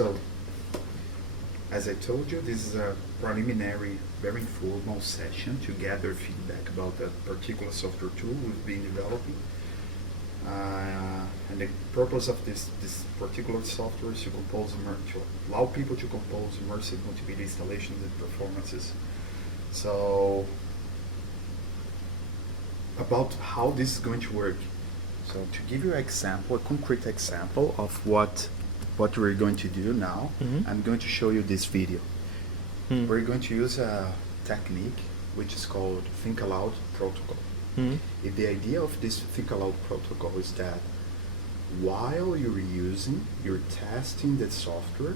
So, as I told you, this is a preliminary, very informal session to gather feedback about that particular software tool we've been developing. And the purpose of this particular software is to allow people to compose immersive multimedia installations and performances. So, about how this is going to work. So, to give you an example, a concrete example of what we're going to do now, I'm going to show you this video. We're going to use a technique which is called Think-aloud protocol. The idea of this Think-aloud protocol is that while you're testing the software,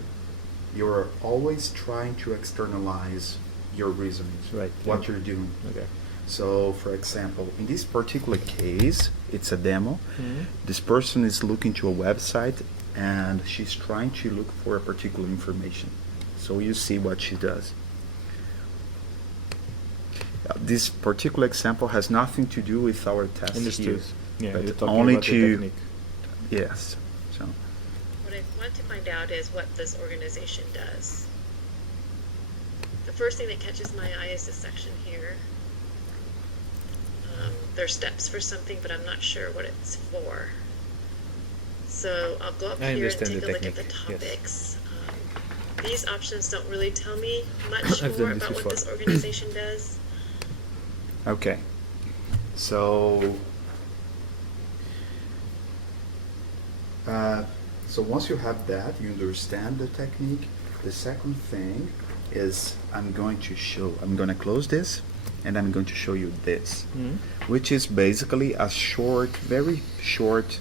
you're always trying to externalize your reasoning, what you're doing. Okay. So, for example, in this particular case, it's a demo. This person is looking to a website and she's trying to look for a particular information. So you see what she does. This particular example has nothing to do with our test Understood. here. Yeah, you're But talking only about the to technique. yes. So What I want to find out is what this organization does. The first thing that catches my eye is this section here. There's steps for something, but I'm not sure what it's for. So I'll go up I here and understand take the a look at the technique, yes. topics. These options don't really tell me much I've more done this about before. what this organization does. okay. So once you have that, you understand the technique. The second thing is I'm going to close this and I'm going to show you this, which is basically a very short,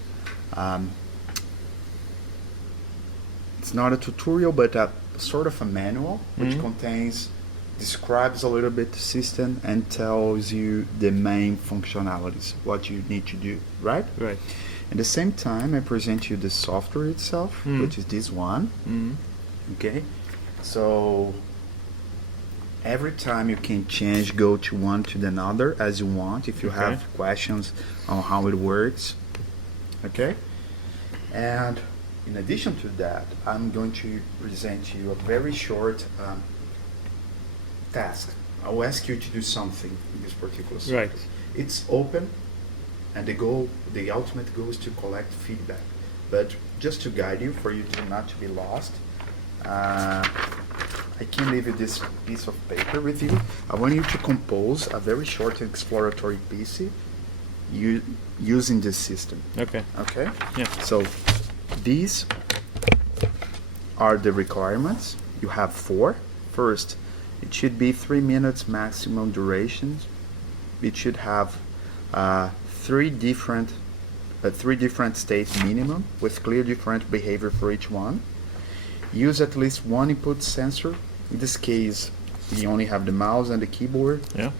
it's not a tutorial, but a sort of a manual, which describes a little bit the system and tells you the main functionalities, what you need to do, right? Right. At the same time, I present you the software itself, which is this one. Okay, so every time you can go to one to the other as you want if you have questions on how it works. Okay, and in addition to that, I'm going to present you a very short task. I'll ask you to do something in this particular software. Right. It's open, and the ultimate goal is to collect feedback. But just to guide you, for you to not to be lost, I can leave you this piece of paper with you. I want you to compose a very short exploratory piece using this system. Okay. Okay? Yeah. So these are the requirements. You have 4. First, it should be 3 minutes maximum durations. It should have 3 different states minimum with clear different behavior for each one. Use at least one input sensor. In this case, we only have the mouse and the keyboard. Yeah.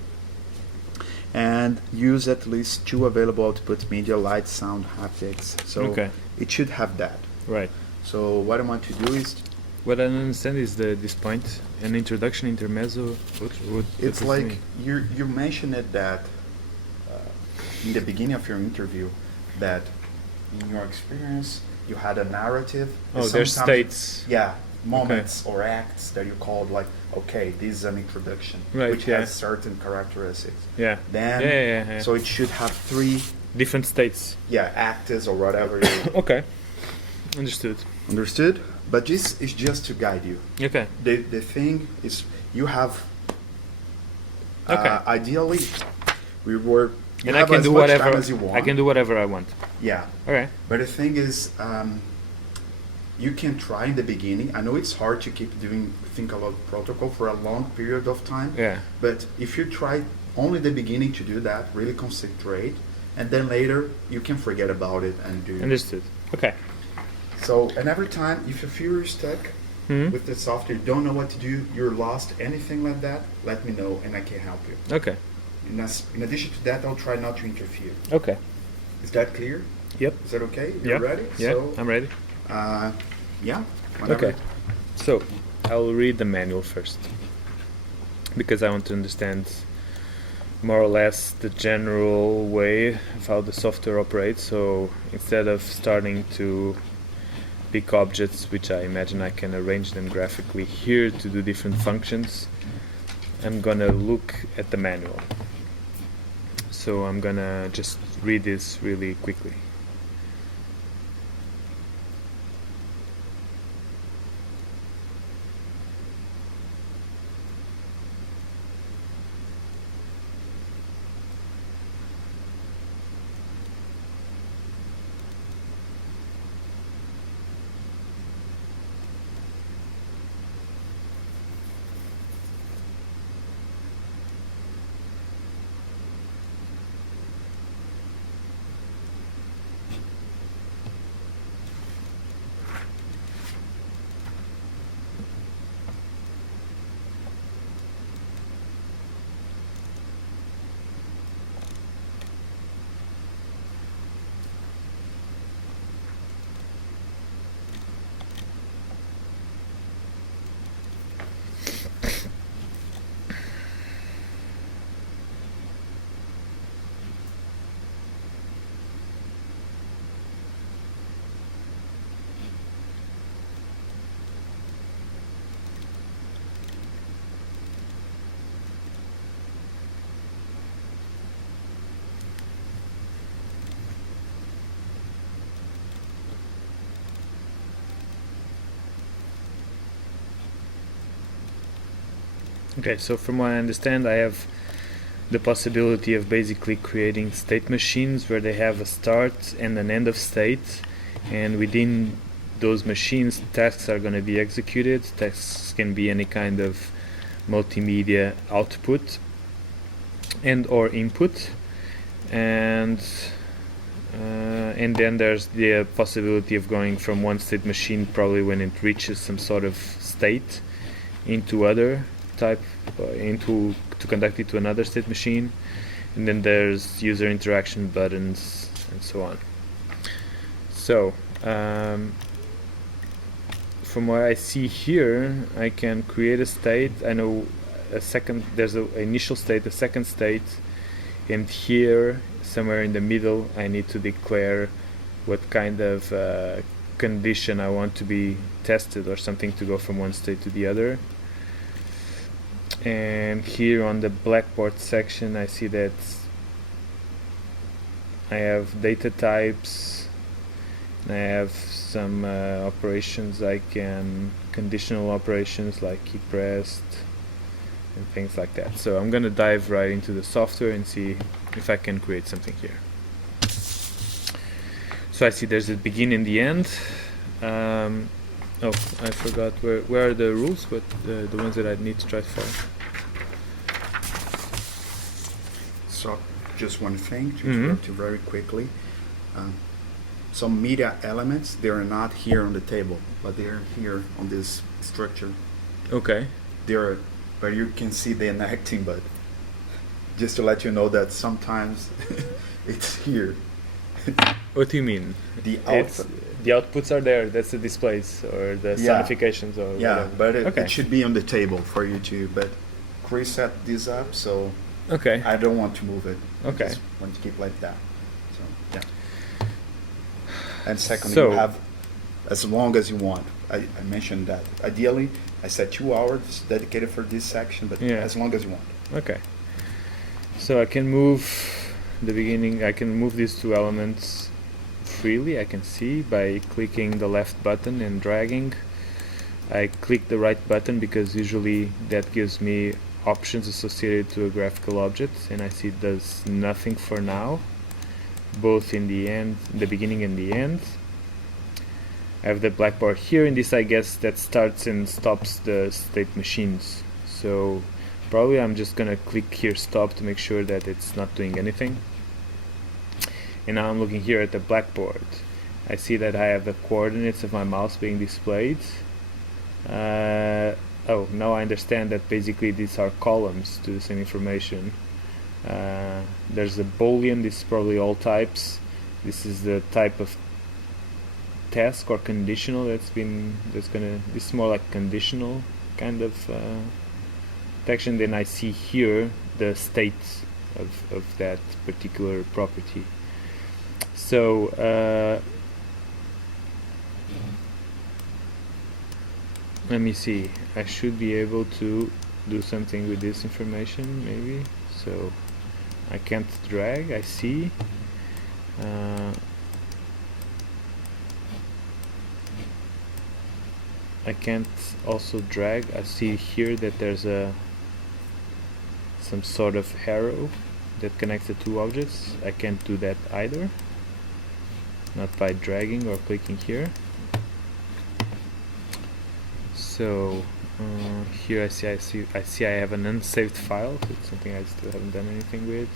And use at least 2 available output media, light, sound, haptics. So it should have that. Right. So what I want to do is, What I don't understand is this point, an introduction, intermezzo. What it's does like it mean? you mentioned it that in the beginning of your interview, that in your experience you had a narrative. Oh, and there's sometimes- states. Yeah, moments or acts that you called like, okay, this is an introduction, Right, which yeah. has certain characteristics. Yeah. Then, Yeah. so it should have 3, Different states. actors or whatever. You Okay. Understood. understood? But this is just to guide you. Okay. The thing is, you have. Ideally, you And I have can as do much whatever time as you want. I can do whatever I want. Yeah. Okay. But the thing is, you can try in the beginning. I know it's hard to keep doing Think-aloud protocol for a long period of time. Yeah. But if you try only the beginning to do that, really concentrate, and then later you can forget about it and do. Understood. Okay. So, and every time if you feel you're stuck with the software, you don't know what to do, you're lost, anything like that, let me know and I can help you. Okay. In addition to that, I'll try not to interfere. Okay. Is that clear? Yep. Is that okay? Yeah. You're ready? Yeah. So, I'm ready. yeah. Whenever. Okay. So I'll read the manual first because I want to understand more or less the general way of how the software operates. So instead of starting to pick objects which I imagine I can arrange them graphically here to do different functions. I'm gonna look at the manual. So I'm gonna just read this really quickly. Okay, so from what I understand, I have the possibility of basically creating state machines where they have a start and an end of state, and within those machines tasks are going to be executed. Tasks can be any kind of multimedia output and or input, and then there's the possibility of going from one state machine, probably when it reaches some sort of state, into other type to conduct it to another state machine, and then there's user interaction buttons and so on. So from what I see here, I can create a state. I know there's an initial state, a second state, and here somewhere in the middle I need to declare what kind of condition I want to be tested, or something to go from one state to the other. And here on the Blackboard section, I see that I have data types, I have some operations conditional operations like keep rest and things like that. So I'm gonna dive right into the software and see if I can create something here. So I see there's the begin and the end. Oh, I forgot where are the rules? What the ones that I need to try to follow? So just one thing to interrupt you very quickly. Some media elements, they are not here on the table, but they are here on this structure. Okay. But you can see the enacting, but just to let you know that sometimes it's here. What do you mean? The output. The outputs are there. That's the displays or the sonifications or yeah, whatever. but it should be on the table for you to. But Chris set this up, so okay. I don't want to move it. Okay. I just want to keep like that. So yeah. And secondly, So you have as long as you want. I mentioned that. Ideally, I said 2 hours dedicated for this section, but as long as you want. Okay. So I can move the beginning. I can move these two elements freely. I can see by clicking the left button and dragging. I click the right button because usually that gives me options associated to a graphical object, and I see it does nothing for now, both in the beginning and the end. I have the black bar here, and this I guess that starts and stops the state machines. So probably I'm just gonna click here stop to make sure that it's not doing anything. And now I'm looking here at the blackboard. I see that I have the coordinates of my mouse being displayed. Oh, now I understand that basically these are columns to the same information. There's a Boolean, this is probably all types. This is the type of task or conditional this is more like conditional kind of detection. Then I see here the state of that particular property. So let me see. I should be able to do something with this information, maybe. So I can't drag, I see. I can't also drag. I see here that there's some sort of arrow that connects the two objects. I can't do that either, not by dragging or clicking here. So here I see I have an unsaved file. So it's something I still haven't done anything with.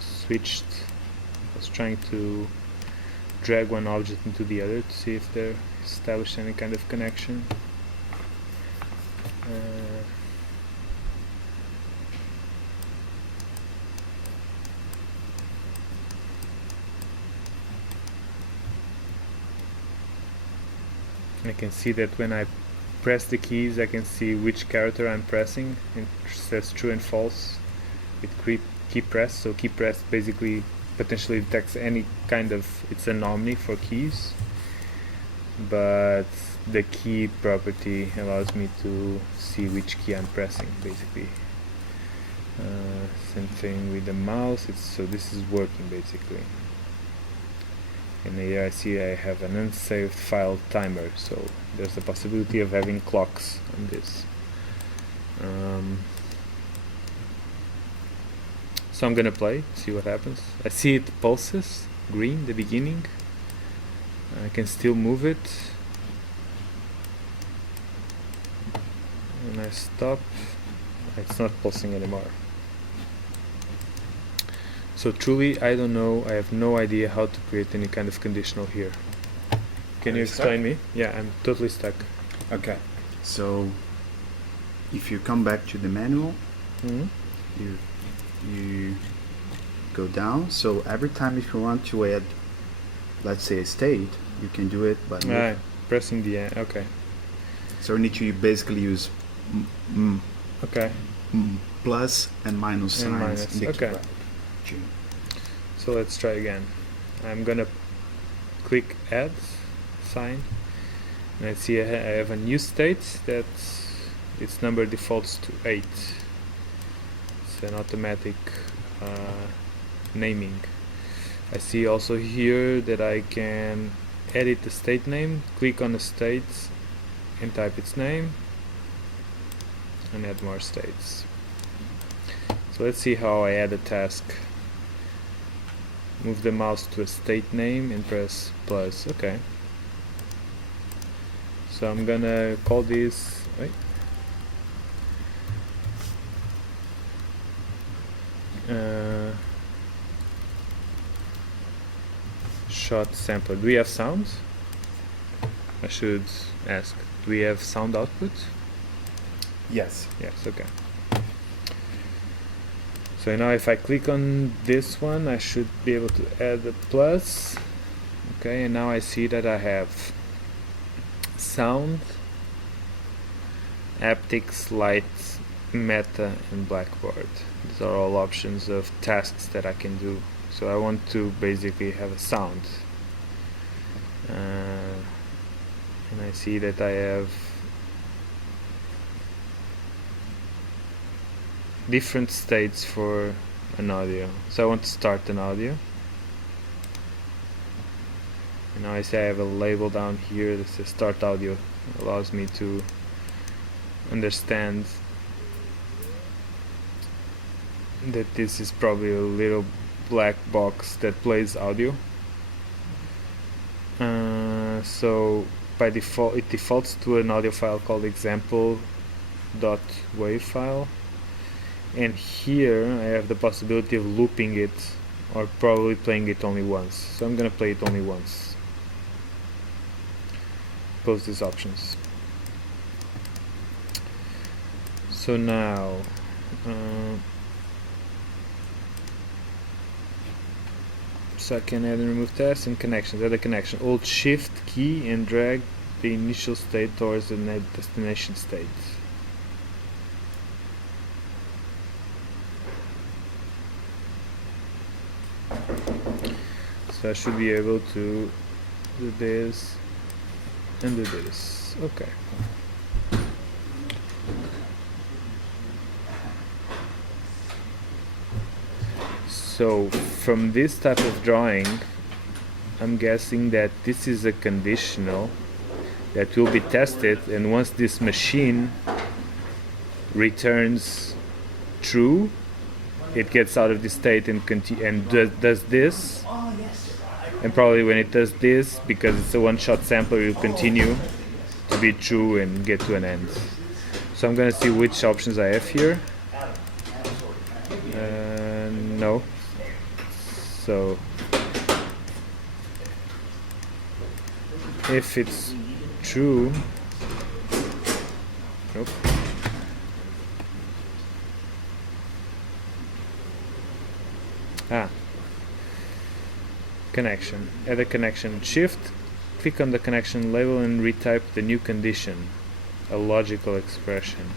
Switched. I was trying to drag one object into the other to see if they establish any kind of connection. I can see that when I press the keys, I can see which character I'm pressing. It says true and false with key press. So key press basically potentially detects any kind of, it's an omni for keys, but the key property allows me to see which key I'm pressing, basically. Same thing with the mouse. So this is working basically. And here I see I have an unsaved file timer, so there's the possibility of having clocks on this. So I'm gonna play, see what happens. I see it pulses, green, the beginning. I can still move it. And I stop, it's not pulsing anymore. So truly, I don't know, I have no idea how to create any kind of conditional here. Can you explain me? Yeah, I'm totally stuck. Okay, so if you come back to the manual, you go down. So every time if you want to add, let's say, a state, you can do it by pressing the okay. So you need to basically use okay, plus and minus signs in the okay. keypad. So let's try again. I'm gonna click add sign, and I see I have a new state that its number defaults to 8. It's an automatic naming. I see also here that I can edit the state name, click on the state and type its name and add more states. So let's see how I add a task. Move the mouse to a state name and press plus. Okay. So I'm gonna call this shot sampler. Do we have sounds? I should ask. Do we have sound output? Yes. Yes, okay. So now if I click on this one, I should be able to add a plus. Okay, and now I see that I have sound, haptics, light, meta, and blackboard. These are all options of tasks that I can do. So I want to basically have a sound. And I see that I have different states for an audio. So I want to start an audio. And now I say I have a label down here that says start audio. It allows me to understand that this is probably a little black box that plays audio. So by default it defaults to an audio file called example.wav file. And here I have the possibility of looping it or probably playing it only once. So I'm gonna play it only once. Close these options. So now so I can add and remove tasks and connections. Add a connection. Hold shift key and drag the initial state towards the destination state. So I should be able to do this and do this. Okay. So from this type of drawing, I'm guessing that this is a conditional that will be tested, and once this machine returns true, it gets out of the state and does this. And probably when it does this, because it's a one-shot sampler, it will continue to be true and get to an end. So I'm gonna see which options I have here. No. So if it's true, nope. Connection. Add a connection. Shift, click on the connection label and retype the new condition, a logical expression.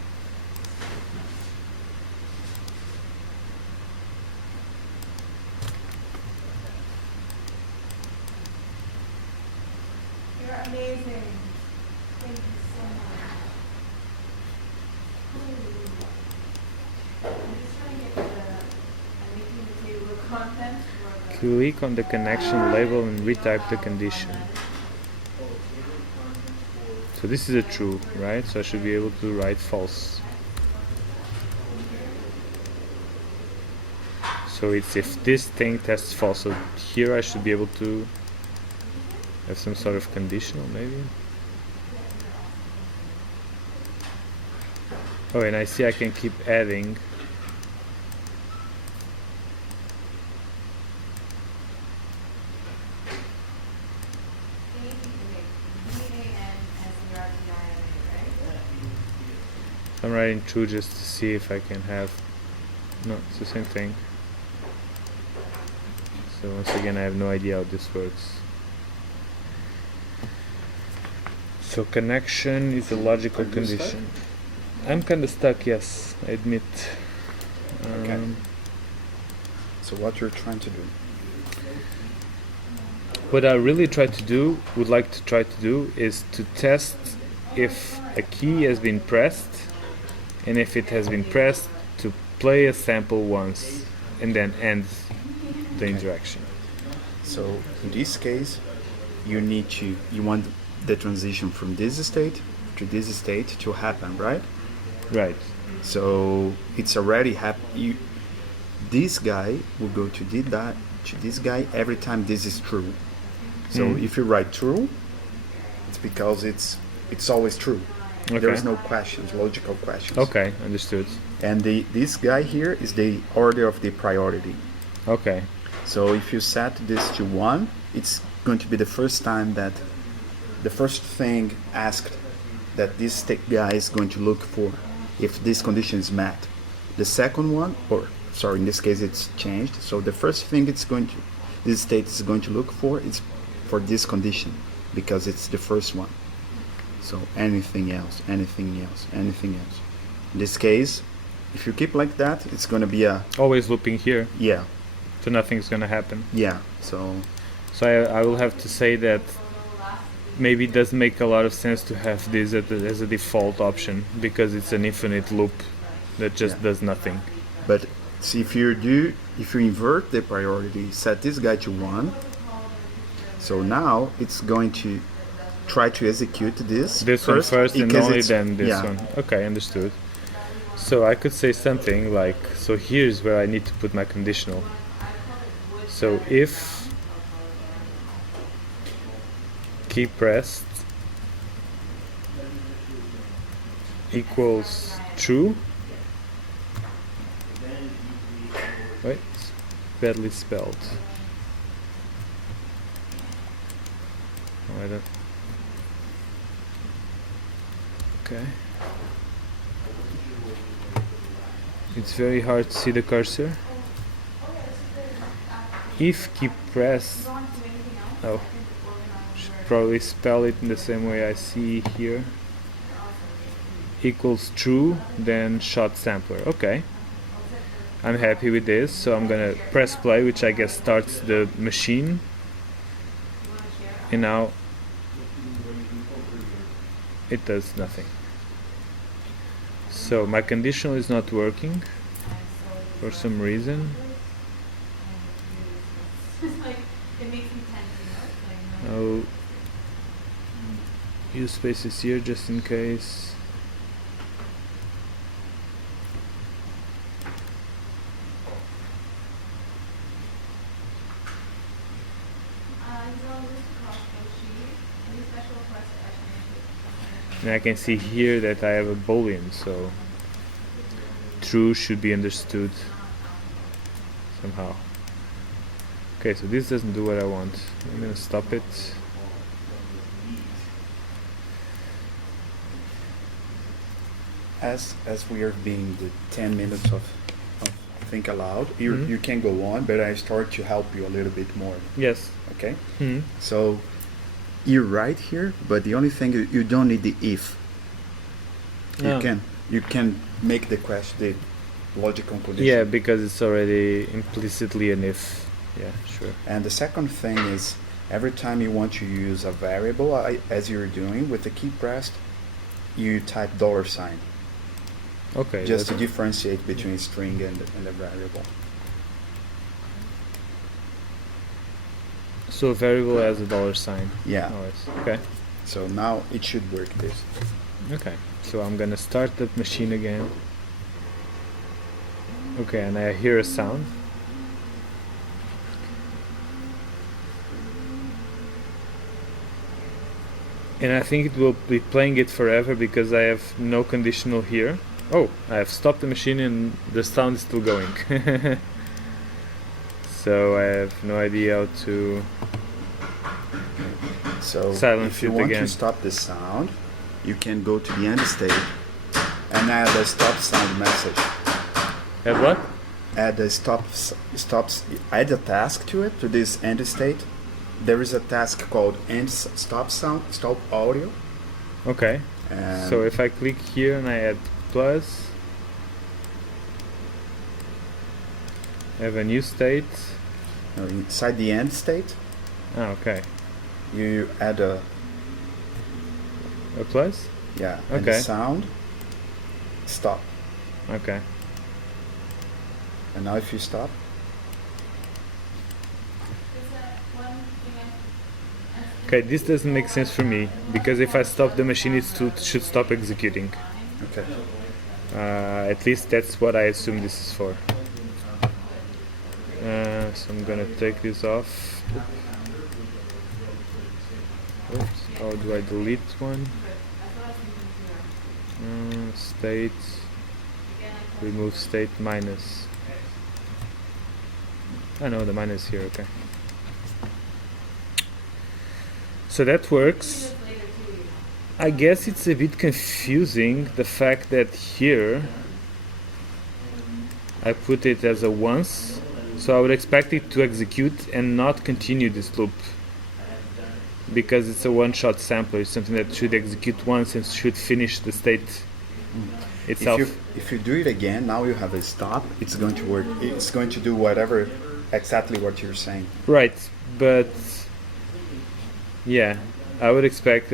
You're amazing. Thank you so much. I'm just trying to get I'm making the table of content for the Click on the connection label and retype the condition. So this is a true, right? So I should be able to write false. So it's if this thing tests false. So here I should be able to have some sort of conditional, maybe. Oh, and I see I can keep adding. I'm writing true just to see if I can have. No, it's the same thing. So once again, I have no idea how this works. So connection is a logical condition. I'm kind of stuck, yes, I admit. Okay. So what you're trying to do? What I really would like to try to do is to test if a key has been pressed, and if it has been pressed, to play a sample once and then end the interaction. So in this case, you want the transition from this state to this state to happen, right? Right. So it's already happened. This guy will go to this guy every time this is true. So if you write true, it's because it's always true. Okay. There is no questions, logical questions. Okay, understood. And this guy here is the order of the priority. Okay. So if you set this to 1, it's going to be the first time that the first thing asked that this guy is going to look for if this condition is met. The second one, in this case it's changed. So the first thing this state is going to look for is for this condition because it's the first one. So anything else. In this case, if you keep like that, it's going to be Always looping here. Yeah. So nothing's gonna happen. Yeah. So I will have to say that maybe it does make a lot of sense to have this as a default option because it's an infinite loop that just does nothing. But see, if you invert the priority, set this guy to 1. So now it's going to try to execute this one first and only then this yeah. one. Okay, understood. So I could say something like, so here's where I need to put my conditional. So if key pressed equals true. Wait, it's badly spelled. Oh, I don't. Okay. It's very hard to see the cursor. If key pressed. Oh. probably spell it in the same way I see here. Equals true, then shot sampler. Okay. I'm happy with this, so I'm gonna press play, which I guess starts the machine. And now it does nothing. So my conditional is not working for some reason. Like, it makes me tense, you know? Like, I'll use spaces here just in case. And I can see here that I have a boolean, so true should be understood somehow. Okay, so this doesn't do what I want. I'm gonna stop it. As we are being the 10 minutes of Think Aloud, you can go on, but I start to help you a little bit more. Yes. Okay? So you're right here, but the only thing you don't need the if. You can make the question, the logical condition. Yeah, because it's already implicitly an if. Yeah, sure. And the second thing is, every time you want to use a variable, as you're doing with the key pressed, you type $. Okay. Just to differentiate between string and a variable. So a variable has a $. Yeah. Always. Okay. So now it should work this. Okay. So I'm gonna start the machine again. Okay, and I hear a sound. And I think it will be playing it forever because I have no conditional here. Oh, I have stopped the machine and the sound is still going. So I have no idea how to silence if you it want again. to stop the sound, you can go to the end state and add a stop sound message. Add what? Add a add a task to it, to this end state. There is a task called end stop sound, stop audio. Okay. And So if I click here and I add plus, I have a new state. inside the end state, Okay. you add a plus? and the Okay. sound stop. Okay. And now if you stop, is that one thing Okay, this doesn't make sense for me because if I stop the machine, it should stop executing. okay. At least that's what I assume this is for. So I'm gonna take this off. Oops. How do I delete one? State. Remove state minus. I know the minus here. Okay. So that works. I guess it's a bit confusing the fact that here I put it as a once, so I would expect it to execute and not continue this loop because it's a one-shot sampler. It's something that should execute once and should finish the state itself. If you do it again, now you have a stop. It's going to work. It's going to do whatever, exactly what you're saying. Right, but yeah, I would expect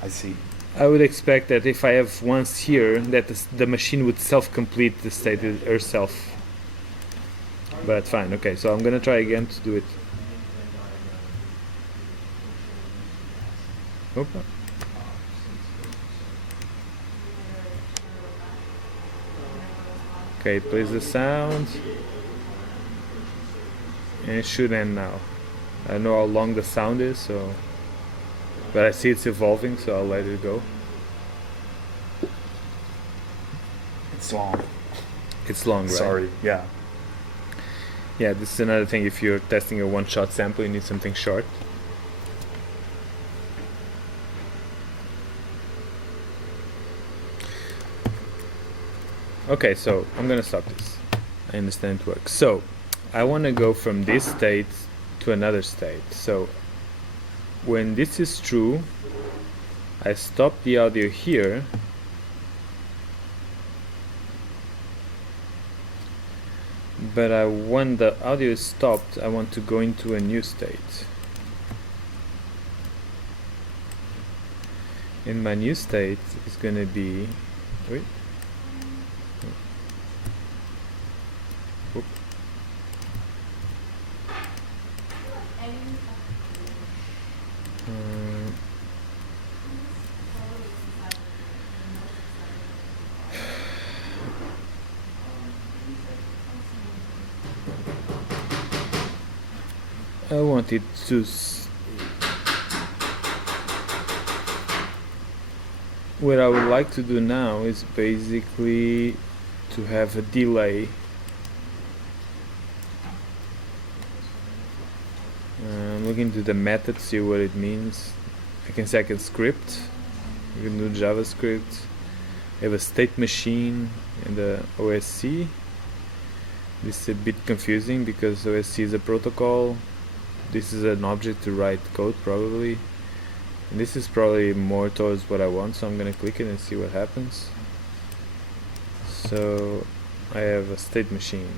I see. I would expect that if I have once here, that the machine would self-complete the state herself. But fine, okay, so I'm gonna try again to do it. Opa. Okay, it plays the sound. And it should end now. I don't know how long the sound is, so... But I see it's evolving, so I'll let it go. It's long. It's long, right? Sorry. Yeah. Yeah, this is another thing. If you're testing a one-shot sample, you need something short. Okay, so I'm gonna stop this. I understand it works. So I want to go from this state to to another state. So when this is true, I stop the audio here, but when the audio is stopped, I want to go into a new state. In my new state is going to be, wait, whoop. I want it to what I would like to do now is basically to have a delay. I'm looking into the method, see what it means. I can say I can script, I can do JavaScript. I have a state machine and the OSC. This is a bit confusing because OSC is a protocol. This is an object to write code probably. And this is probably more towards what I want, so I'm gonna click it and see what happens. So I have a state machine.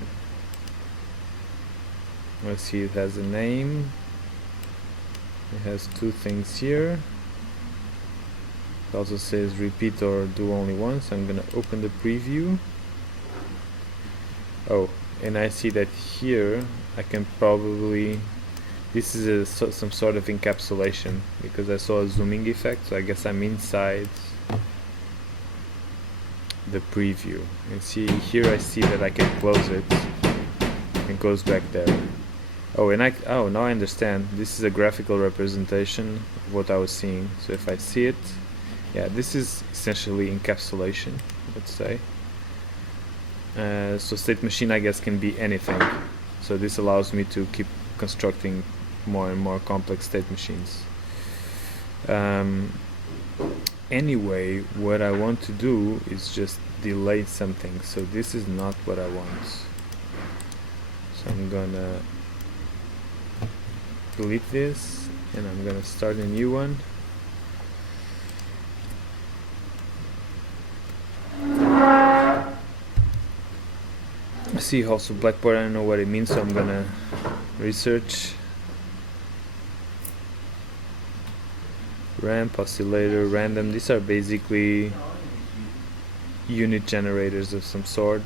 Let's see, it has a name. It has two things here. It also says repeat or do only once. I'm gonna open the preview. Oh, and I see that here I can probably, this is some sort of encapsulation because I saw a zooming effect, so I guess I'm inside the preview. And see here, I see that I can close it and goes back there. Oh, and now I understand. This is a graphical representation of what I was seeing. So if I see it, yeah, this is essentially encapsulation, let's say. So state machine, I guess, can be anything. So this allows me to keep constructing more and more complex state machines. Anyway, what I want to do is just delay something. So this is not what I want. So I'm gonna delete this and I'm gonna start a new one. See, also Blackboard, I don't know what it means, so I'm gonna research. Ramp, oscillator, random, these are basically unit generators of some sort.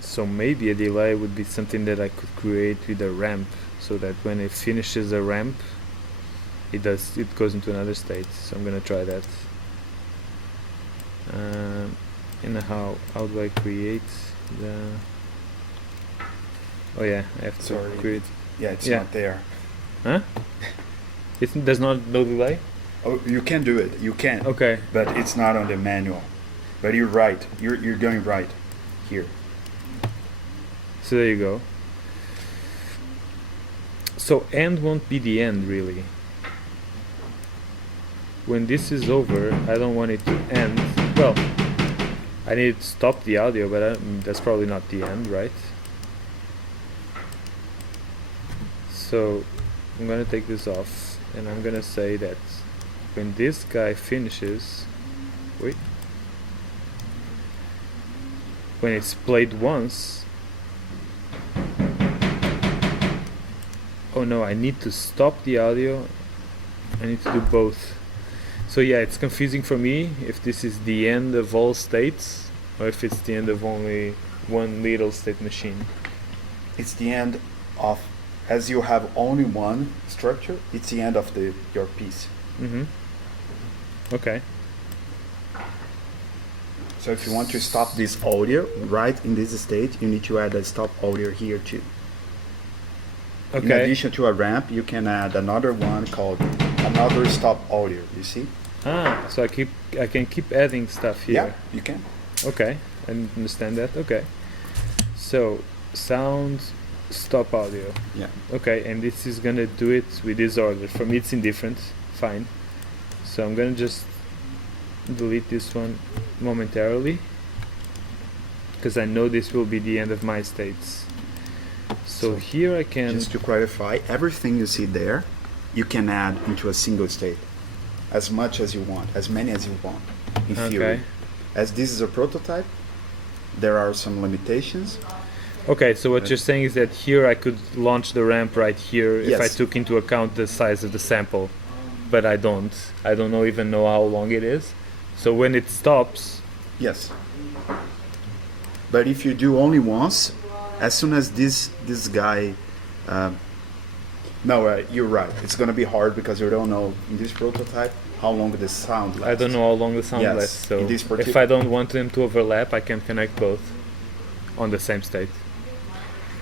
So maybe a delay would be something that I could create with a ramp, so that when it finishes a ramp, it goes into another state. So I'm gonna try that. And how do I create the? Oh yeah, I have to create. Yeah, it's not there. Huh? There's not no delay. Oh, you can do it. You can. Okay. But it's not on the manual. But you're right. You're going right here. So there you go. So end won't be the end really. When this is over, I don't want it to end. Well, I need to stop the audio, but that's probably not the end, right? So I'm gonna take this off and I'm gonna say that when this guy finishes, wait, when it's played once, oh no, I need to stop the audio. I need to do both. So yeah, it's confusing for me if this is the end of all states or if it's the end of only one little state machine. It's the end of, as you have only one structure, it's the end of your piece. Mm-hmm. Okay. So if you want to stop this audio right in this state, you need to add a stop audio here too. Okay. In addition to a ramp, you can add another one called another stop audio. You see? Ah, so I can keep adding stuff here. Yeah, you can. Okay, I understand that. Okay. So sound stop audio. Yeah. Okay, and this is gonna do it with this order. For me, it's indifferent. Fine. So I'm gonna just delete this one momentarily. because I know this will be the end of my states. So here I can... Just to clarify, everything you see there, you can add into a single state. As much as you want, as many as you want, in theory. As this is a prototype, there are some limitations. Okay, so what you're saying is that here I could launch the ramp right here if I Yes. took into account the size of the sample, but I don't. I don't even know how long it is. So when it stops, Yes. But if you do only once, as soon as this guy, you're right. It's gonna be hard because you don't know in this prototype how long the sound lasts. I don't know how long the sound Yes, lasts. So in this if I don't want them to overlap, I can connect both on the same state.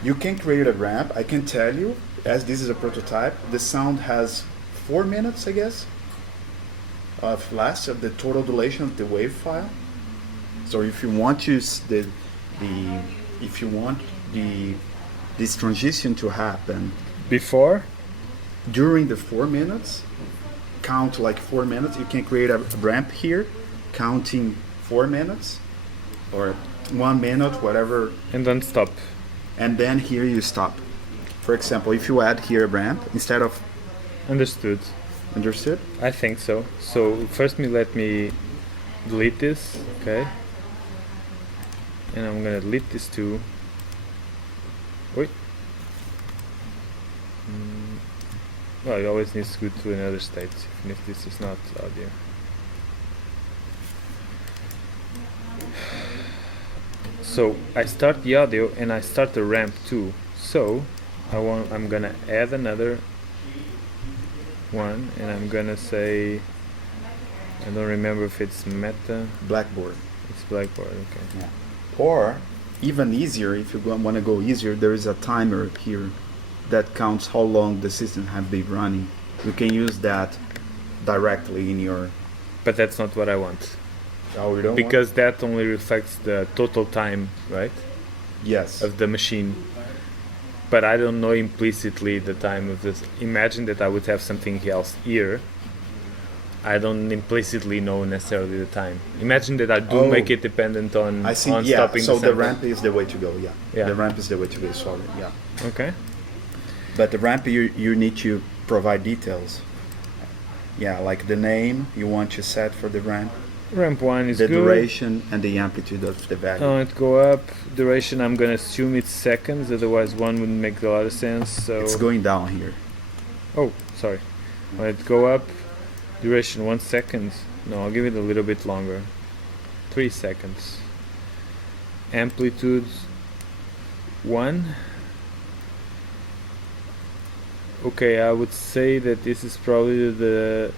You can create a ramp. I can tell you, as this is a prototype, the sound has 4 minutes, I guess, of last of the total duration of the wave file. So if you want to this transition to happen Before? during the 4 minutes, count like 4 minutes. You can create a ramp here, counting 4 minutes or 1 minute, whatever. And then stop. And then here you stop. For example, if you add here a ramp instead of Understood. understood, I think so. So first let me delete this, okay? And I'm gonna delete this too. Wait. Well, it always needs to go to another state, even if this is not audio. So I start the audio and I start the ramp too. So I'm gonna add another one, and I'm gonna say, I don't remember if it's meta. Blackboard. It's Blackboard, okay. Yeah. Or even easier, if you want to go easier, there is a timer here that counts how long the system has been running. You can use that directly in your. But that's not what I want, Oh, you don't because that only reflects the total time, right, yes. of the machine. But I don't know implicitly the time of this. Imagine that I would have something else here. I don't implicitly know necessarily the time. Imagine that I do make it dependent on, I see. on Yeah. stopping So the the sample. ramp is the way to go. Yeah. Yeah. The ramp is the way to go. Sorry. Yeah. Okay. But the ramp, you need to provide details. Yeah, like the name you want to set for the ramp, Ramp 1 is the good. duration, and the amplitude of the value. It go up. Duration, I'm gonna assume it's seconds, otherwise one wouldn't make a lot of sense. So It's going down here. Oh, sorry. When it go up, duration 1 second. No, I'll give it a little bit longer. 3 seconds. Amplitude 1. Okay, I would say that this is probably the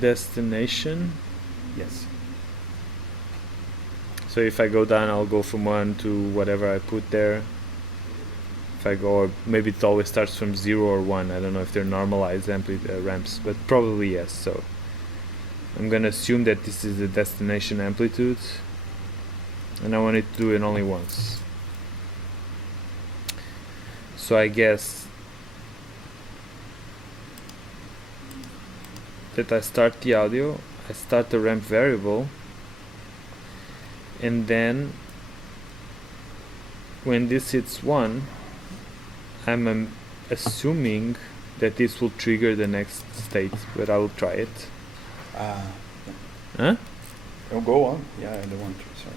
destination. Yes. So if I go down, I'll go from 1 to whatever I put there. If I go, or maybe it always starts from 0 or 1. I don't know if they're normalized ramps, but probably yes. So I'm gonna assume that this is the destination amplitude, and I want it to do it only once. So I guess that I start the audio, I start the ramp variable, and then when this hits 1, I'm assuming that this will trigger the next state, but I will try it. Huh? Oh, go on. Yeah, I don't want to. Sorry.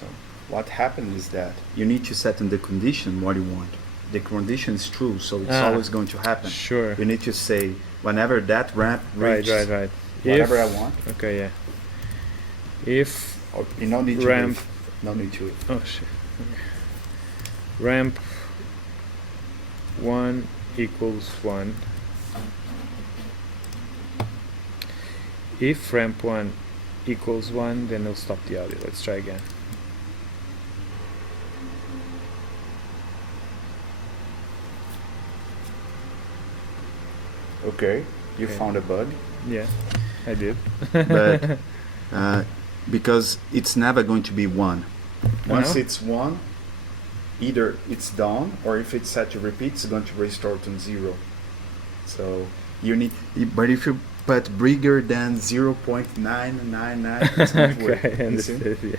So what happens is that you need to set in the condition what you want. The condition is true, so it's always going to happen. Sure. You need to say whenever that ramp reaches Right. whatever If- I want. Okay, yeah. If Or you no need to ramp. no need to. Oh shit. Okay. Ramp 1 equals 1. If ramp 1 equals 1, then it'll stop the audio. Let's try again. Okay. You Okay. found a bug, Yeah, I did. but because it's never going to be 1. Once Uh-huh. it's 1, either it's done, or if it's set to repeat, it's going to restore to 0. So you need, but if you but bigger than 0.999, it's not working. Okay, You see? understood. Yeah.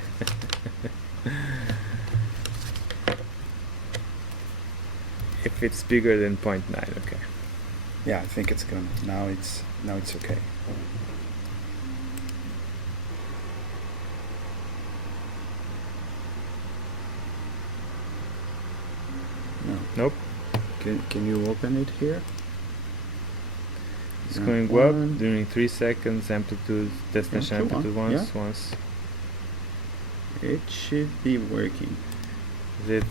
If it's bigger than 0.9, okay. Yeah, I think it's gonna. Now it's okay. No. Nope. Can you open it here? It's Yeah, going one. up during 3 seconds. Amplitude, destination Yeah, two, amplitude one, once. It should be working. Is it?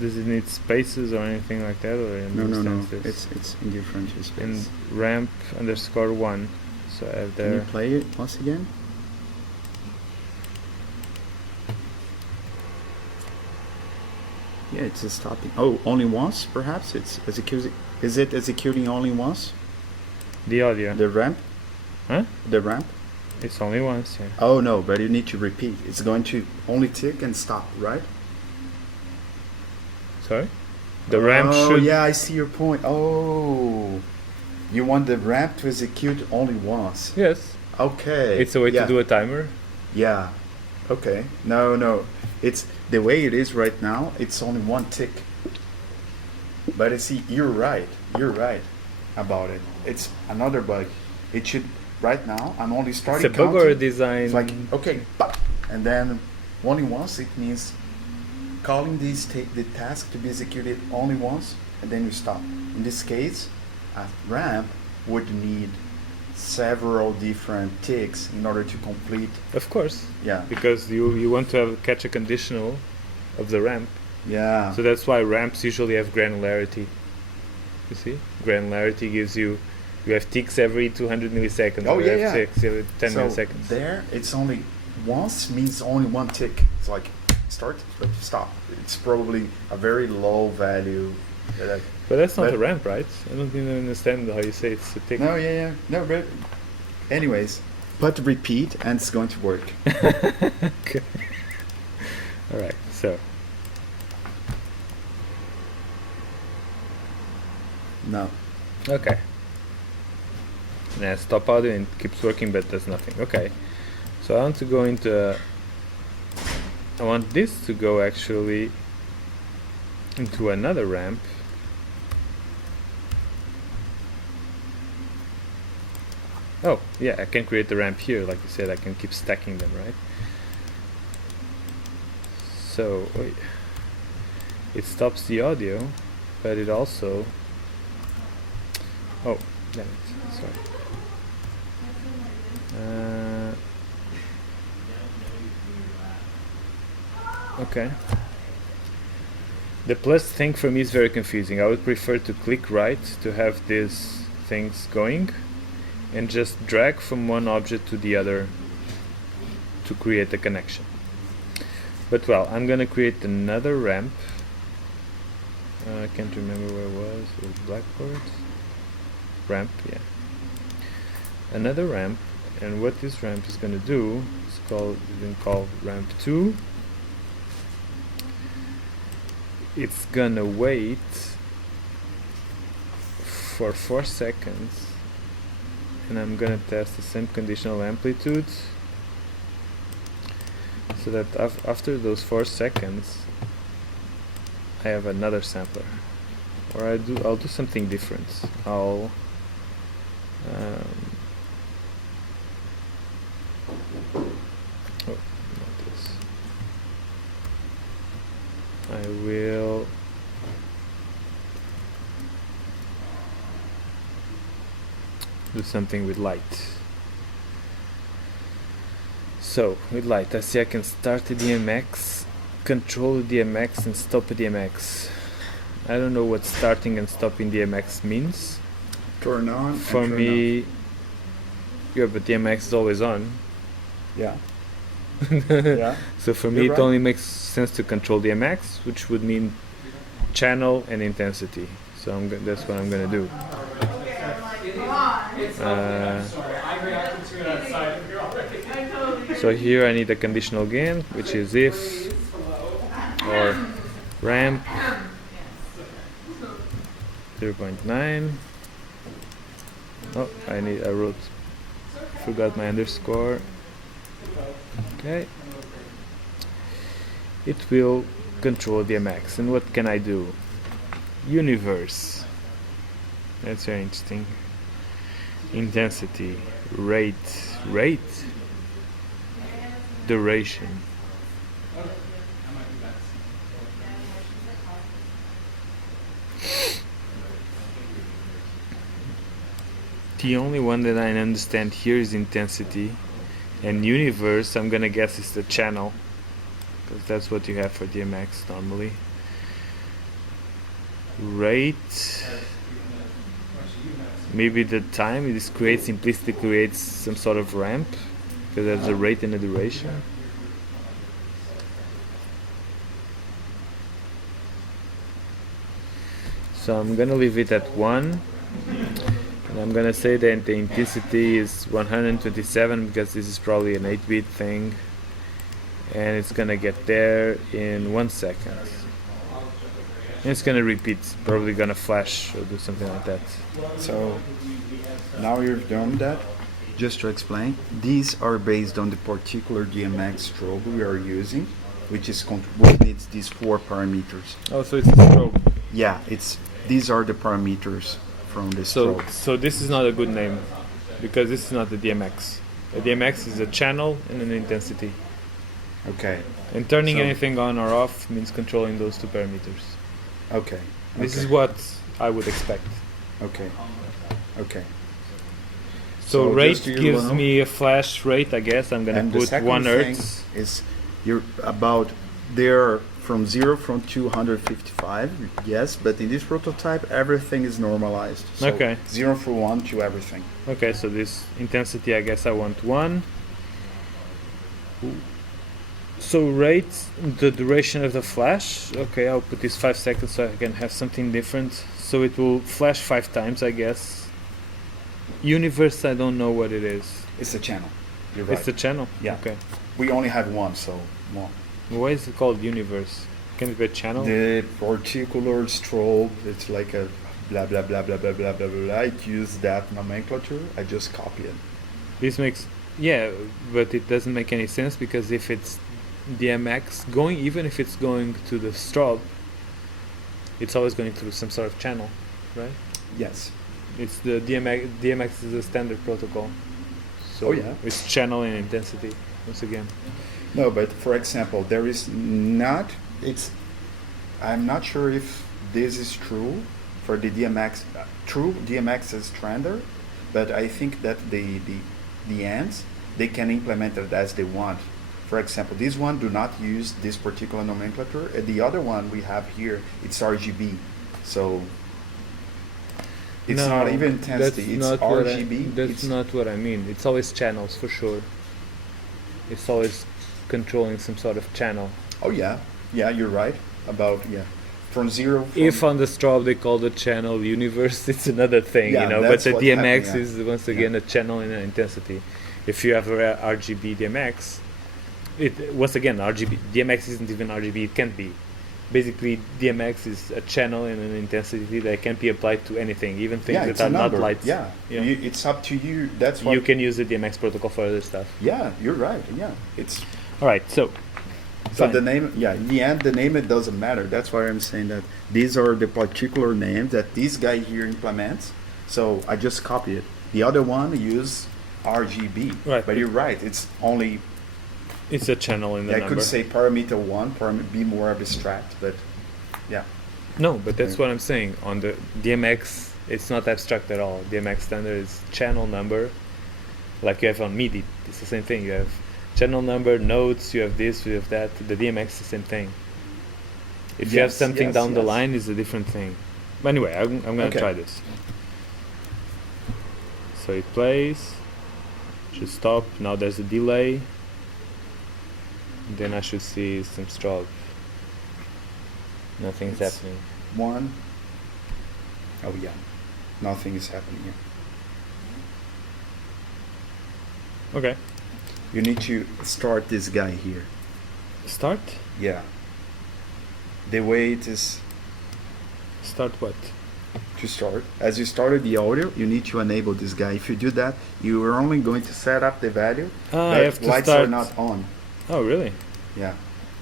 Does it need spaces or anything like that, or in No. instances? It's in different in space. ramp_1. So I have Can there. you play it once again? Yeah, it's stopping. Oh, only once, perhaps? It's executing. Is it executing only once? The audio. The ramp? Huh? The ramp? It's only once, yeah. Oh no, but you need to repeat. It's going to only tick and stop, right? Sorry? The ramp Oh, should. yeah, I see your point. Oh, you want the ramp to execute only once. Yes. Okay. It's a way yeah. to do a timer. Yeah. Okay. No. It's the way it is right now. It's only one tick. But you see, you're right. You're right about it. It's another bug. It should. Right now, I'm only starting. It's a bug or a counting. design. It's like okay, pop, and then only once. It means calling the task to be executed only once, and then you stop. In this case, a ramp would need several different ticks in order to complete. Of course. Yeah. Because you want to catch a conditional of the ramp. Yeah. So that's why ramps usually have granularity. You see? Granularity gives you have ticks every 200 milliseconds. Oh, or yeah, you yeah. have ticks every 10 so milliseconds. there, it's only once means only one tick. It's like start, but stop. It's probably a very low value. But that's not but- a ramp, right? I don't even understand how you say it's a tick. No, yeah. No, but anyways, but repeat and it's going to work. Okay. Alright, so. No. Okay. Now stop audio and it keeps working but does nothing. Okay. So I want to go into I want this to go actually into another ramp. Oh, yeah, I can create the ramp here, like you said, I can keep stacking them, right? So, wait. It stops the audio, but it also... Oh, damn it, sorry. Okay. The plus thing for me is very confusing. I would prefer to click right to have these things going and just drag from one object to the other to create a connection. But well, I'm gonna create another ramp. I can't remember where it was. It was Blackboard. Ramp, yeah. Another ramp, and what this ramp is gonna do is called ramp 2. It's gonna wait for 4 seconds, and I'm gonna test the same conditional amplitude, so that after those 4 seconds I have another sampler, or I'll do something different. Oh, not this. I will do something with light. So, with light, I see I can start the DMX, control the DMX, and stop the DMX. I don't know what starting and stopping DMX means. Turn on. and For turn me, yeah, but DMX is always on. off. Yeah. Yeah. So for You're me, it right. only makes sense to control DMX, which would mean channel and intensity. So that's what I'm gonna do. So here I need a conditional gain, which is if or ramp 0.9. Oh, I wrote, forgot my underscore. Okay. It will control DMX. And what can I do? Universe. That's very interesting. Intensity, rate, duration. The only one that I understand here is intensity, and universe I'm gonna guess is the channel, because that's what you have for DMX normally. Rate, maybe the time, this creates, implicitly creates some sort of ramp, because there's a rate and a duration. So I'm gonna leave it at 1. And I'm gonna say that the intensity is 127 because this is probably an 8-bit thing, and it's gonna get there in 1 second. And it's gonna repeat, probably gonna flash or do something like that. So now you've done that. Just to explain, these are based on the particular DMX strobe we are using, which needs these 4 parameters. Oh, so it's a strobe. Yeah, these are the parameters from the strobe. So this is not a good name, because this is not the DMX. A DMX is a channel and an intensity. Okay. And turning So- anything on or off means controlling those 2 parameters. Okay. This okay. is what I would expect. Okay. Okay. So So rate just so you gives know- me a flash rate, I guess. I'm gonna And the put second 1 thing hertz. is you're about there from 0 from 255, yes, but in this prototype everything is normalized. So Okay. 0 from 1 to everything. Okay, so this intensity, I guess I want 1. So rate, the duration of the flash. Okay, I'll put this 5 seconds so I can have something different. So it will flash 5 times, I guess. Universe, I don't know what it is. It's a channel. You're right. It's a channel? Yeah. Okay. We only have one, so one. Why is it called universe? Can it be a channel? The particular strobe, it's like a blah blah blah blah blah blah blah blah. I use that nomenclature. I just copy it. This makes, yeah, but it doesn't make any sense, because if it's DMX going, even if it's going to the strobe, it's always going through some sort of channel, right? Yes. It's the DMX is a standard protocol. So Oh, yeah. it's channel and intensity once again. No, but for example, there is not. I'm not sure if this is true for the DMX. True DMX is standard, but I think that the ends they can implement it as they want. For example, this one do not use this particular nomenclature, and the other one we have here, it's RGB. So it's No, not even intensity, it's not what RGB. that's it's, not what I mean. It's always channels for sure. It's always controlling some sort of channel. oh yeah, yeah, you're right about from 0. If on the strobe they call the channel universe, it's another thing, Yeah, you know. But that's the what DMX happened, is once again a channel and an intensity. If you have a RGB DMX, once again DMX isn't even RGB. It can't be. Basically, DMX is a channel and an intensity that can be applied to anything, even things it's that a are number. not lights. Yeah, Yeah. it's up to you. That's what You can use the DMX protocol for other stuff. Yeah, you're right. Yeah, it's All right, so fine. the name. Yeah, in the end, the name it doesn't matter. That's why I'm saying that these are the particular names that this guy here implements. So I just copy it. The other one use RGB. Right. But you're right. It's only. it's a channel in the I number. could say parameter 1, be more abstract, but yeah. No, but that's Yeah. what I'm saying. On the DMX, it's not abstract at all. DMX standard is channel number, like you have on MIDI. It's the same thing. You have channel number, nodes, you have this, you have that. The DMX is the same thing. If you have Yes, something yes, down the yes. line, it's a different thing. But anyway, I'm going to Okay. try this. So it plays, should stop. Now there's a delay. Then I should see some strobe. Nothing's It's- happening. 1. Oh yeah, nothing is happening here. Okay. You need to start this guy here. Start? Yeah. The way it is. Start what? to start. As you started the audio, you need to enable this guy. If you do that, you are only going to set up the value, I but have to lights start. are not on. Oh, really? Yeah.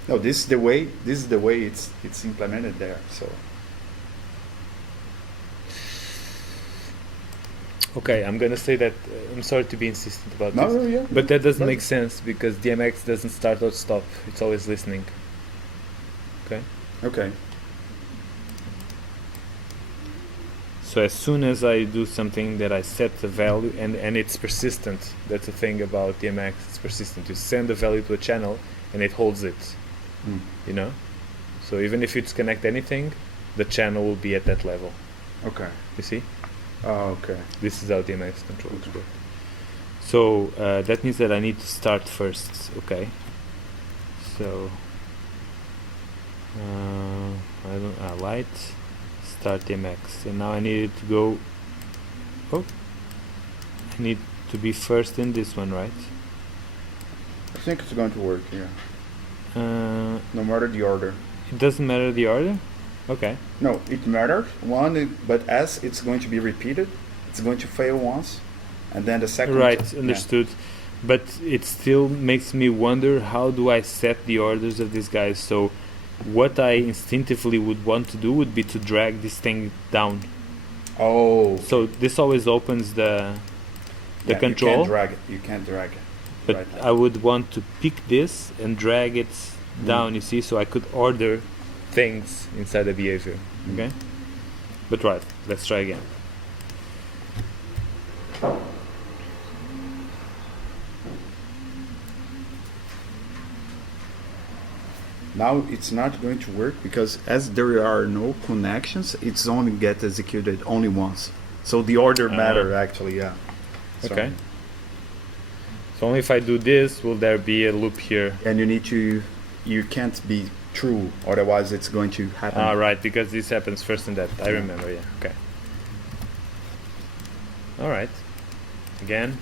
No, this is the way. This is the way it's implemented there. So Okay, I'm gonna say that. I'm sorry to be insistent about no, this, no, yeah. but that doesn't Right. make sense because DMX doesn't start or stop. It's always listening. Okay. Okay. So as soon as I do something that I set the value and it's persistent, that's the thing about DMX, it's persistent. You send the value to a channel and it holds it, Mm. you know? So even if it's connect anything, the channel will be at that level. Okay. You see? Oh, okay. This is how DMX controls Okay. work. So that means that I need to start first, okay? So light, start DMX, and now I need it to go. Oh, I need to be first in this one, right? I think it's going to work. Yeah. No matter the order. It doesn't matter the order. Okay. No, it matters. But as it's going to be repeated, it's going to fail once, and then the second. Right, yeah. understood. But it still makes me wonder, how do I set the orders of these guys? So what I instinctively would want to do would be to drag this thing down. Oh. So this always opens the Yeah, control. You can't drag it. You can't drag it. But Right. I would want to pick this and drag it down, you see, so I could order things inside the behavior. Okay? But right, let's try again. Now it's not going to work because as there are no connections, it's only get executed only once. So the order matter actually, yeah. So- Okay. So only if I do this will there be a loop here. And you can't be true, otherwise it's going to happen. Right, because this happens first and that. I remember, yeah. Okay. Alright. Again.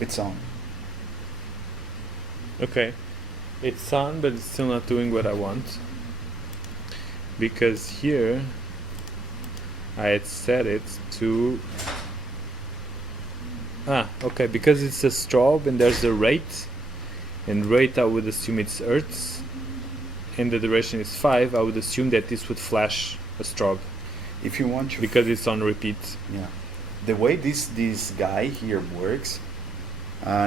It's on. Okay. It's on, but it's still not doing what I want. Because here I had set it to okay, because it's a strobe and there's a rate, and rate I would assume it's hertz, and the duration is 5, I would assume that this would flash a strobe If you want to because it's on repeat. yeah. The way this guy here works,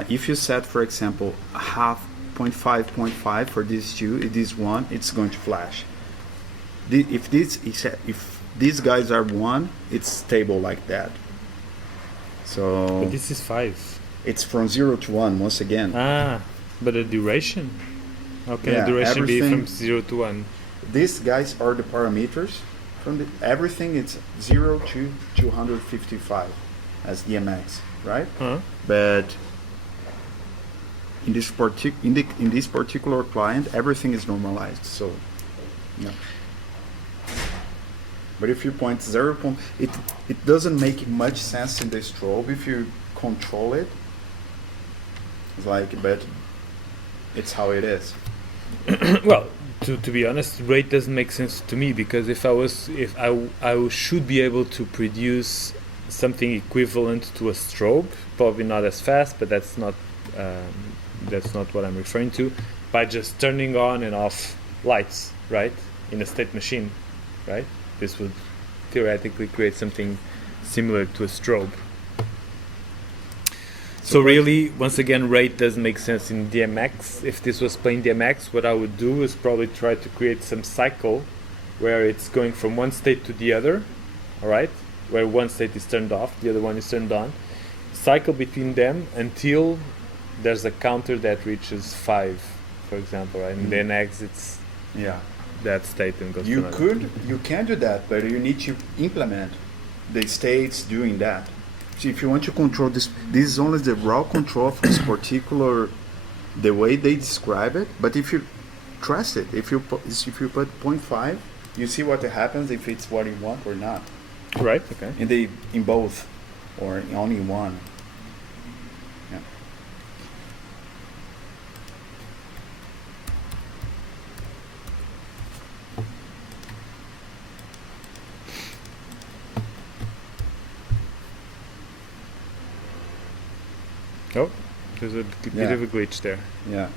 if you set, for example, half 0.5 for these two, this one, it's going to flash. If these guys are 1, it's stable like that. So But this is 5. it's from 0 to 1 once again. But the duration? How can Yeah, the duration be everything- from 0 to 1? These guys are the parameters. Everything it's 0 to 255 as DMX, right? But in this particular client, everything is normalized. So, yeah. But if you point 0, it doesn't make much sense in the strobe if you control it. It's like, but it's how it is. Well, to be honest, rate doesn't make sense to me, because if I should be able to produce something equivalent to a strobe, probably not as fast, but that's not what I'm referring to, by just turning on and off lights, right, in a state machine, right? This would theoretically create something similar to a strobe. So really, once again, rate doesn't make sense in DMX. If this was plain DMX, what I would do is probably try to create some cycle where it's going from one state to the other, all right? Where one state is turned off, the other one is turned on. Cycle between them until there's a counter that reaches 5, for example, right? And then exits Yeah. that state and goes to You another. can do that, but you need to implement the states doing that. So if you want to control this is only the raw control of this particular, the way they describe it. But if you trust it, if you put 0.5, you see what happens if it's what you want or not. Right, okay. In both, or in only one. Yeah. Oh, there's a bit of a glitch there. Yeah.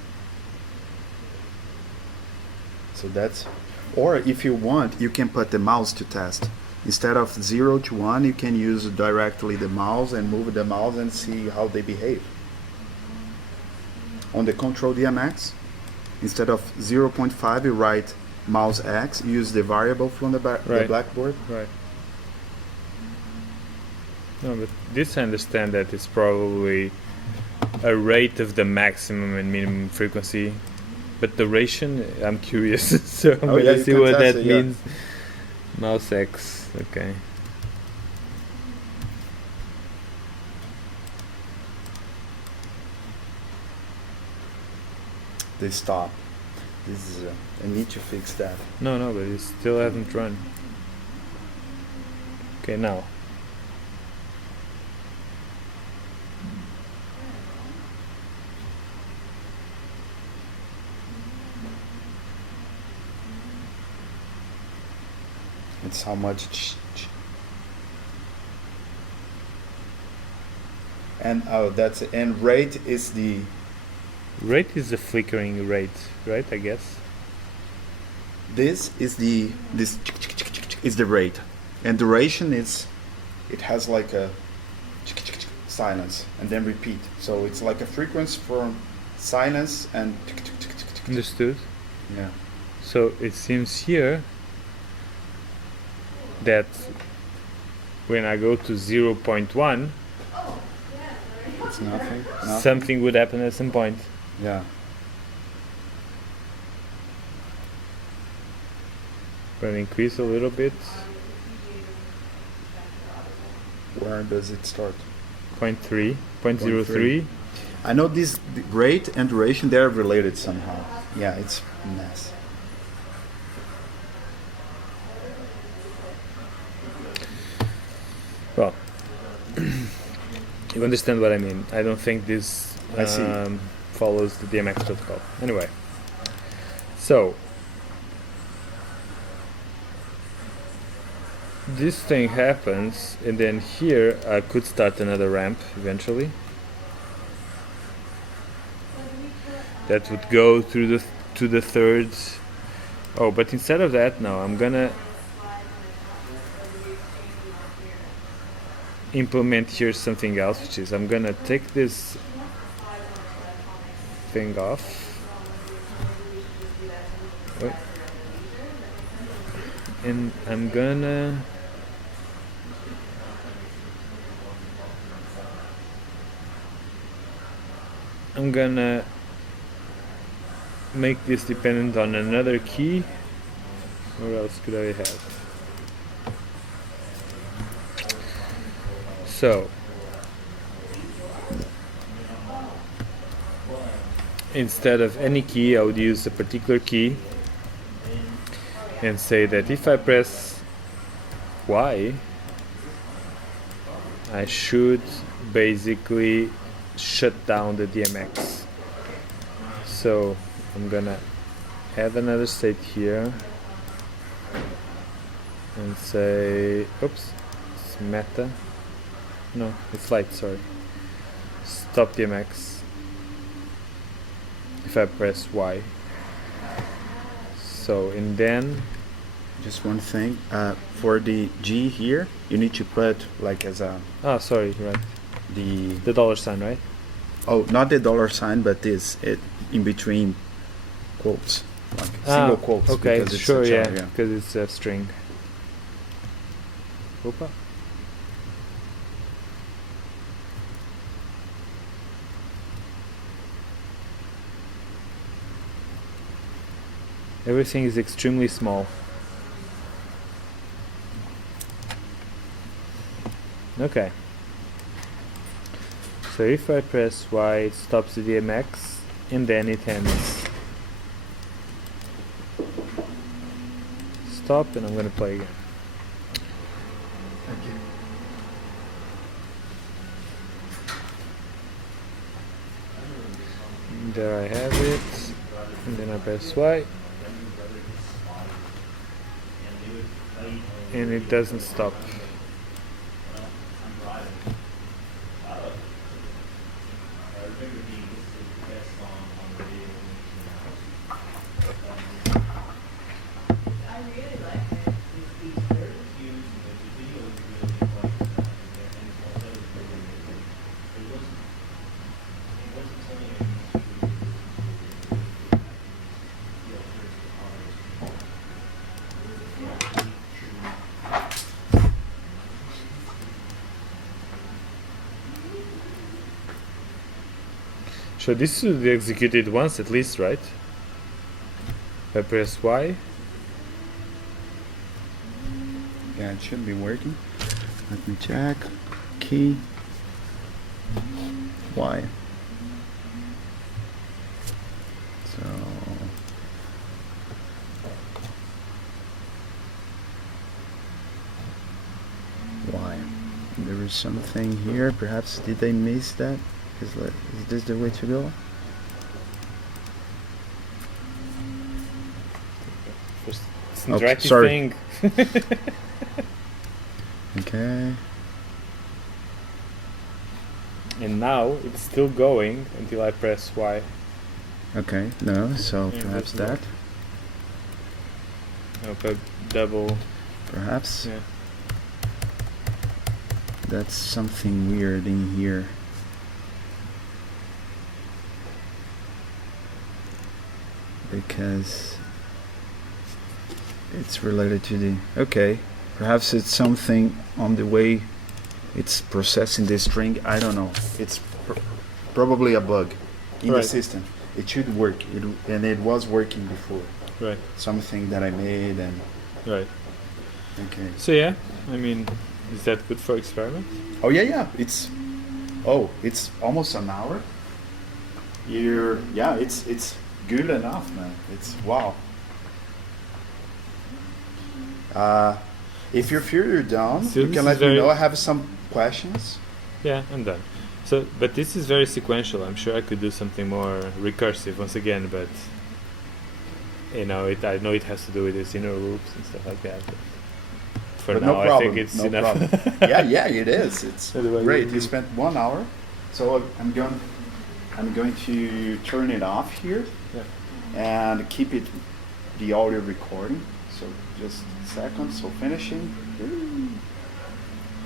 So that's, or if you want, you can put the mouse to test. Instead of 0 to 1, you can use directly the mouse and move the mouse and see how they behave. On the control DMX, instead of 0.5, you write mouse X, use the variable from the blackboard. Right. No, but this I understand that it's probably a rate of the maximum and minimum frequency, but duration, I'm curious. So I'm gonna see what that means. Mouse X, okay. They stop. This is I need to fix that. No, but it still hasn't run. Okay, now. It's how much. And that's it. And rate is the. Rate is the flickering rate, right? I guess. This is the is the rate, and duration is, it has like a silence and then repeat. So it's like a frequency for silence and. Understood. Yeah. So it seems here that when I go to 0.1, It's nothing. No? something would happen at some point. Yeah. Going to increase a little bit. Where does it start? 0.3, 0.03. I know this rate and duration, they're related somehow. Yeah, it's a mess. Well, you understand what I mean. I don't think this I see. follows the DMX protocol. Anyway, so this thing happens, and then here I could start another ramp eventually. That would go through to the third. Oh, but instead of that, now I'm gonna implement here something else, which is I'm gonna take this thing off. Wait. And I'm gonna make this dependent on another key. What else could I have? So instead of any key, I would use a particular key and say that if I press Y, I should basically shut down the DMX. So I'm gonna add another state here and say, oops, it's meta. No, it's light, sorry. Stop DMX if I press Y. So, and then Just one thing. For the G here, you need to put like as a sorry, right. the The $sign, right? oh, not the $sign, but this it in between quotes, like single quotes. Okay, because it's sure, a yeah, char, because it's a string. Opa. Everything is extremely small. Okay. So if I press Y, it stops the DMX, and then it ends. Stop, and I'm going to play again. And there I have it, and then I press Y, and it doesn't stop. So this should be executed once at least, right? If I press Y. Yeah, it should be working. Let me check. Key. Y. So Y. There is something here. Perhaps did I miss that? Is this the way to go? First, it's Okay, interactive sorry. thing. Okay. And now it's still going until I press Y. Okay. No. So Yeah, perhaps that's that. Okay, double. Perhaps Yeah. that's something weird in here. Because it's related to the okay, perhaps it's something on the way it's processing the string. I don't know, it's probably a bug in the Right. system. It should work, and it was working before, Right. something that I made. And Right. okay, So yeah, I mean, is that good for experiment? oh yeah, it's almost an hour. It's good enough, man. It's wow. If you feel you're done, So you this can is let me very- know. I have some questions. Yeah, I'm done. So, but this is very sequential. I'm sure I could do something more recursive once again, but I know it has to do with these inner loops and stuff like that. But for But now, no problem. I think it's no enough. problem. yeah, it is. It's Otherwise great. it- You spent 1 hour, so I'm going to turn it off here Yeah. and keep it the audio recording. So just a second. So finishing.